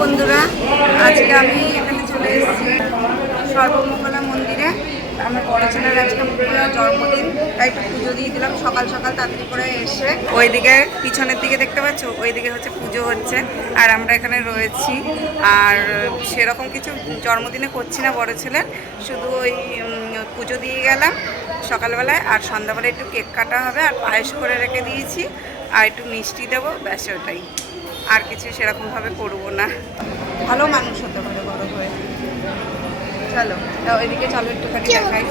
বন্ধুরা, আজকে আমি এখানে চলে এসেছি সর্বমঙ্গলা মন্দিরে। আমার বড় ছেলের আজকে জন্মদিন, তাই একটু পুজো দিয়ে দিলাম সকাল সকাল তাড়াতাড়ি করে এসে। ওইদিকে পিছনের দিকে দেখতে পাচ্ছ, ওইদিকে হচ্ছে পুজো হচ্ছে আর আমরা এখানে রয়েছি। আর সেরকম কিছু জন্মদিনে করছি না বড় ছেলের, শুধু ওই পুজো দিয়ে গেলাম সকালবেলায়। আর সন্ধ্যাবেলায় একটু কেক কাটা হবে আর পায়েস করে রেখে দিয়েছি আর একটু মিষ্টি দেবো, ব্যাস ওটাই। আর কিছু সেরকমভাবে করবো না। ভালো মানুষ হতে পারে বড় হয়ে। চলো ওইদিকে চলো একটুখানি দেখাই,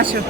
আসো।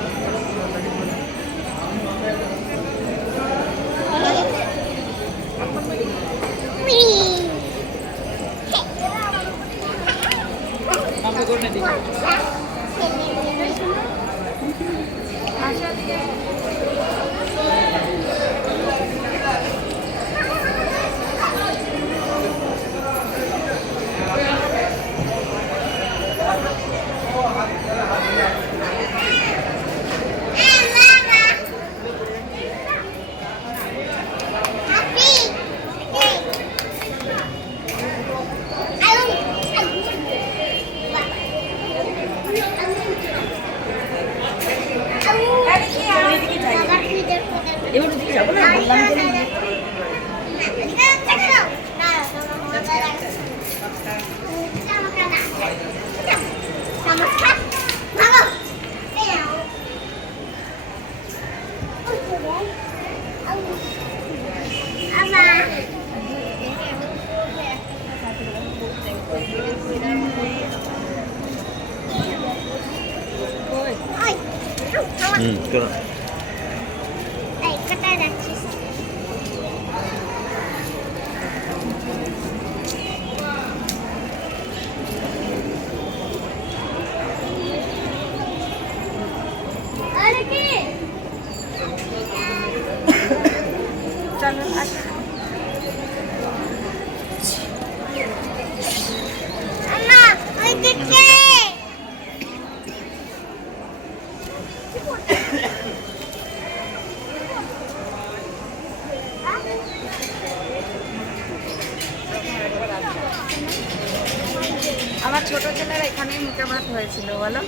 আমার ছোট ছেলের এখানেই মুখে ভাত হয়েছিল, বলো।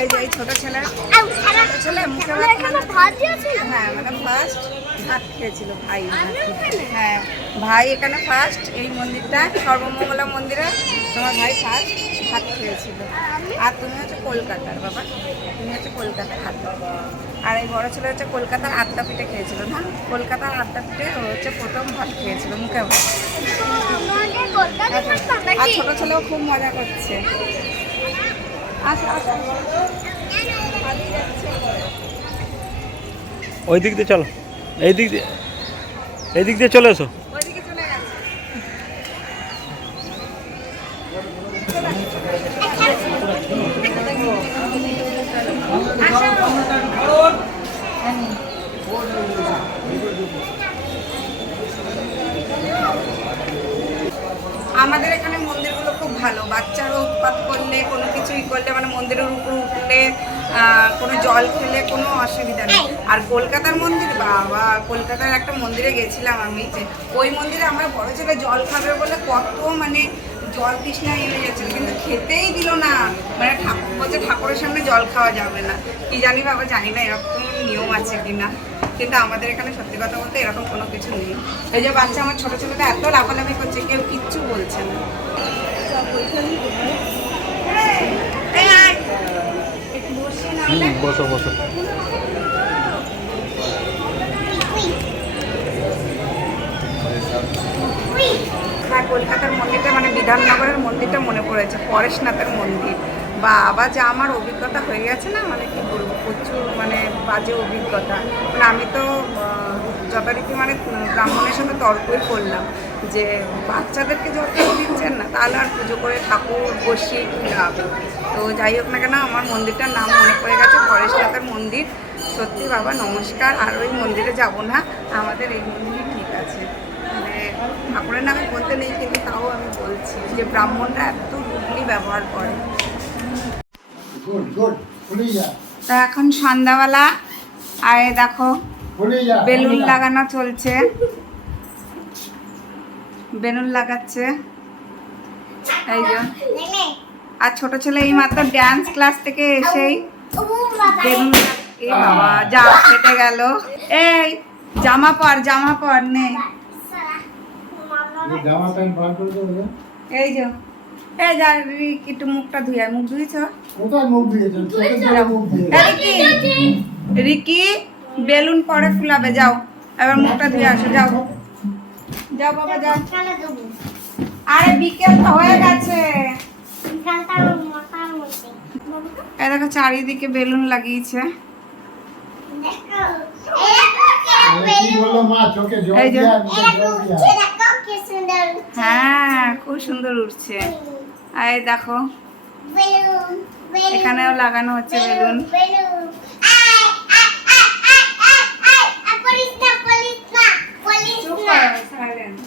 এই যে এই ছোট ছেলে মুখে ভাত, হ্যাঁ মানে ফার্স্ট ভাত খেয়েছিল ভাই। হ্যাঁ ভাই এখানে ফার্স্ট, এই মন্দিরটা সর্বমঙ্গলা মন্দিরে তোমার ভাই ফার্স্ট ভাত খেয়েছিল। আর তুমি হচ্ছে কলকাতার, বাবা তুমি হচ্ছে কলকাতার আড্ডা। আর এই বড় ছেলে হচ্ছে কলকাতার আড্ডাপিঠে খেয়েছিল, না কলকাতার আড্ডাপিঠে হচ্ছে প্রথম ভাত খেয়েছিল মুখে ভাত। আর ছোট ছেলেও খুব মজা করছে। ওই দিক দিয়ে চলো, এই দিক দিয়ে চলে এসো। আমাদের এখানে মন্দিরগুলো খুব ভালো, বাচ্চারা উৎপাত করলে কোনো কিছুই করলে মানে মন্দিরের উপর উঠলে কোনো জল খেলে কোনো অসুবিধা নেই। আর কলকাতার মন্দির, বাবা কলকাতার একটা মন্দিরে গেছিলাম আমি, যে ওই মন্দিরে আমার বড় ছেলে জল খাবে বলে কত মানে জল তৃষ্ণা হয়ে গেছিল, কিন্তু খেতেই দিল না। মানে ঠাকুর বলছে ঠাকুরের সামনে জল খাওয়া যাবে না, কি জানি বাবা, জানি না এরকম নিয়ম আছে কিনা। কিন্তু আমাদের এখানে সত্যি কথা বলতে এরকম কোনো কিছু নেই। এই যে বাচ্চা আমার ছোটো ছেলেটা এত লাফালাফি করছে, কেউ কিচ্ছু বলছে না। বসো বসো। হ্যাঁ কলকাতার মন্দিরটা মানে বিধাননগরের মন্দিরটা মনে পড়েছে, পরেশনাথের মন্দির। বাবা যা আমার অভিজ্ঞতা হয়ে গেছে না, মানে কি বলবো, প্রচুর মানে বাজে অভিজ্ঞতা। মানে আমি তো যথারীতি মানে ব্রাহ্মণের সাথে তর্কই করলাম যে বাচ্চাদেরকে যখন দিচ্ছেন না, তাহলে আর পুজো করে ঠাকুর বসিয়ে কী লাভ। তো যাই হোক না কেন, আমার মন্দিরটার নাম মনে পড়ে গেছে, পরেশনাথের মন্দির। সত্যি বাবা নমস্কার, আর ওই মন্দিরে যাব না, আমাদের এই মন্দিরই ঠিক আছে। মানে ঠাকুরের নামে বলতে নেই, কিন্তু তাও আমি বলছি যে ব্রাহ্মণরা এত রুগলি ব্যবহার করে। তা এখন সন্ধ্যাবেলা, আর দেখো বেলুন লাগানো চলছে। বেলুন লাগাচ্ছে এই যে। আর ছোট ছেলে এই মাত্র ডান্স ক্লাস থেকে এসেই বেলুন এ বাবা যা ফেটে গেল। এই জামা পর নেই জামা প্যান্ট বার করে দেবো। এই যে। এই যা একটু মুখটা ধুই মুখ ধুইছ কোথায় মুখ দিয়েছেন? চোখে জলে মুখ দিয়ে। রিকি বেলুন পরে ফুলাবে যাও এবার মুখটা ধুয়ে আসো যাও যাও বাবা যাও। আরে বিকেল তো হয়ে গেছে। এই দেখো চারিদিকে বেলুন লাগিয়েছে। কি বললো মা? চোখে জল এই যে। দিয়া, মুখে জল দিয়া। হ্যাঁ খুব সুন্দর উঠছে। আর এই দেখো এখানেও লাগানো হচ্ছে বেলুন। চুপ করো, silence।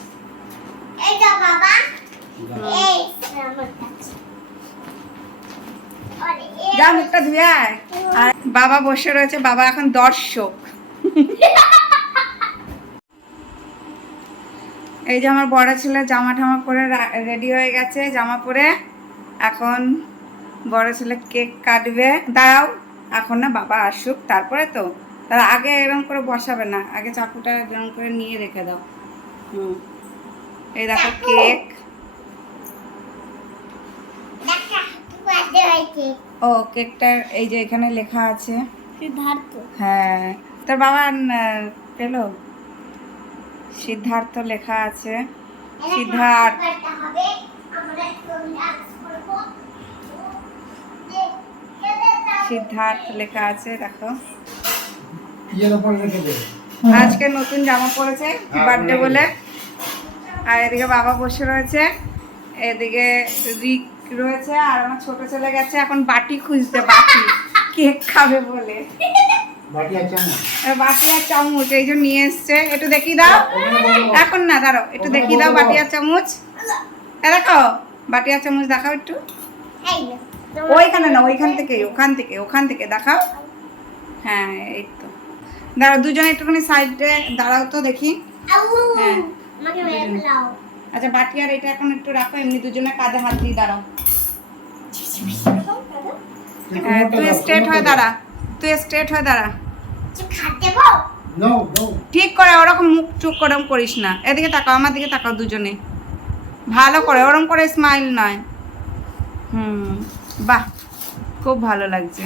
যা মুখটা ধুয়ে আয়। আর বাবা বসে রয়েছে, বাবা এখন দর্শক। এই যে আমার বড় ছেলে জামা ঠামা পরে রেডি হয়ে গেছে, জামা পরে এখন বড় ছেলে কেক কাটবে। দাঁড়াও এখন না, বাবা আসুক তারপরে তো। তার আগে এরকম করে বসাবে না, আগে চাকুটা এরকম করে নিয়ে রেখে দাও। এই দেখো কেক। ও কেকটা এই যে এখানে লেখা আছে হ্যাঁ। তোর বাবা পেলো সিদ্ধার্থ লেখা আছে। সিদ্ধার্থ সিদ্ধার্থ লেখা আছে দেখো। ইয়ের উপর রেখে দে। আজকে নতুন জামা পরেছে বার্থডে বলে। আর এদিকে বাবা বসে রয়েছে, এদিকে রিক রয়েছে, আর আমার ছোট ছেলে গেছে এখন বাটি খুঁজতে, বাটি কেক খাবে বলে। বাটি আর চামচ। বাটি আর চামচ এই যে নিয়ে এসছে, একটু দেখিয়ে দাও। এখন না দাঁড়াও, একটু দেখিয়ে দাও বাটি আর চামচ। দেখো বাটি আর চামচ দেখাও একটু। ওইখানে না, ওখান থেকে দেখাও। হ্যাঁ এই তো। দাঁড়াও দুজনে একটুখানি সাইডে দাঁড়াও তো দেখি। হ্যাঁ আচ্ছা বাটি আর এটা এখন একটু রাখো, এমনি দুজনে কাঁধে হাত দিয়ে দাঁড়াও। হ্যাঁ তুই স্ট্রেট হয়ে দাঁড়া। No no. ঠিক করে ওরকম মুখ চুপ করে করিস না। এদিকে তাকাও, আমার দিকে তাকাও দুজনে ভালো করে, ওরকম করে স্মাইল নয়। বাহ খুব ভালো লাগছে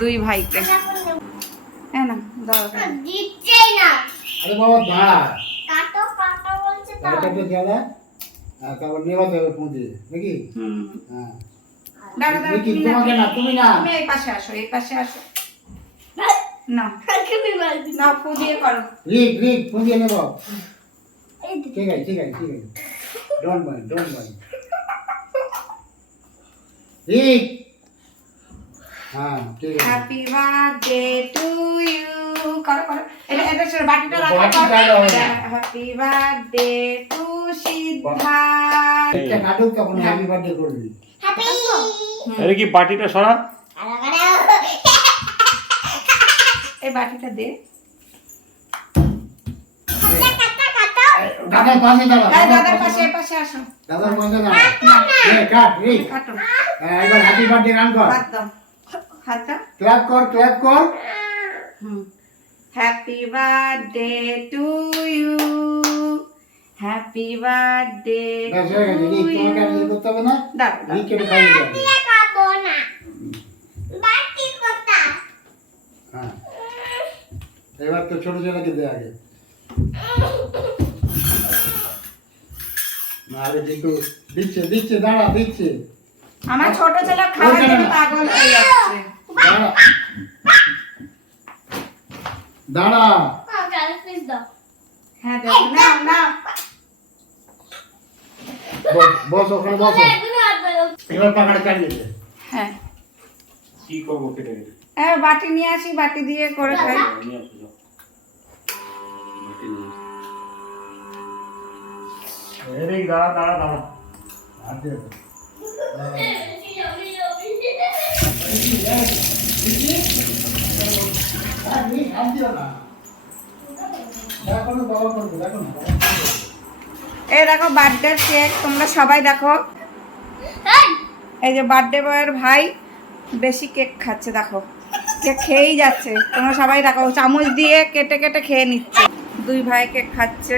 দুই ভাইকে। হ্যাঁ না দাও আরে বাবা দাঁড়া। কাটো তো দাদা। তারপর নেওয়াতে হবে পুঁতে নাকি? হ্যাঁ দাঁড়া দেখি তোমাকে না, তুমি না। তুমি এই পাশে আসো না না ফু দিয়ে করো। রিক পুঁতে নেব। ঠিক আছে ডোন্ট মাইন্ড রিক। হ্যাঁ ঠিক আছে। হ্যাপি বার্থডে টু ইউ করো এটা ছেড়ে বাটিটা বাটিটা রাখো। রাখো। Happy birthday to Siddharth. এটা কাটুক তখন হ্যাপি বার্থডে করবি। আরে কি বাটিটা সরা। এই বাটিটা দে। দাদার পাশে দাঁড়া। এই দাদার পাশে এই পাশে আসো। দাদার পাশে দাঁড়া। কাট রিক। কাটো এবার হ্যাপি বার্থডে গান কর। হাত দাও, হাতটা ক্ল্যাপ কর। Happy birthday to you, happy birthday ব্যাস হয়ে গেছে। রিক তোমাকে আর ইয়ে করতে হবে না। দাঁড়াও রিক কেটে খাইয়ে যাবে। হ্যাঁ এবার তো ছোট ছেলেকে দে আগে। না আরে কিন্তু দিচ্ছে দাঁড়া দিচ্ছে। আমার ছোট ছেলে খাওয়ার জন্য পাগল হয়ে যাচ্ছে। দাঁড়া হ্যাঁ দেখো না বস ওখানে বসো। এবার পাখাটা চালিয়ে দে। হ্যাঁ কি করবো কেটে বাটি নিয়ে আসি, বাটি দিয়ে করে খাই। নিয়ে আসো যাও। রিক দাঁড়া। হাত দে। হাত দিও না। দেখো না বাবা করবে, দেখো না। এই দেখো বার্থডের কেক, তোমরা সবাই দেখো। এই যে বার্থডে বয়ের ভাই বেশি কেক খাচ্ছে, দেখো কেক খেয়েই যাচ্ছে। তোমরা সবাই দেখো চামচ দিয়ে কেটে কেটে খেয়ে নিচ্ছে। দুই ভাই কেক খাচ্ছে।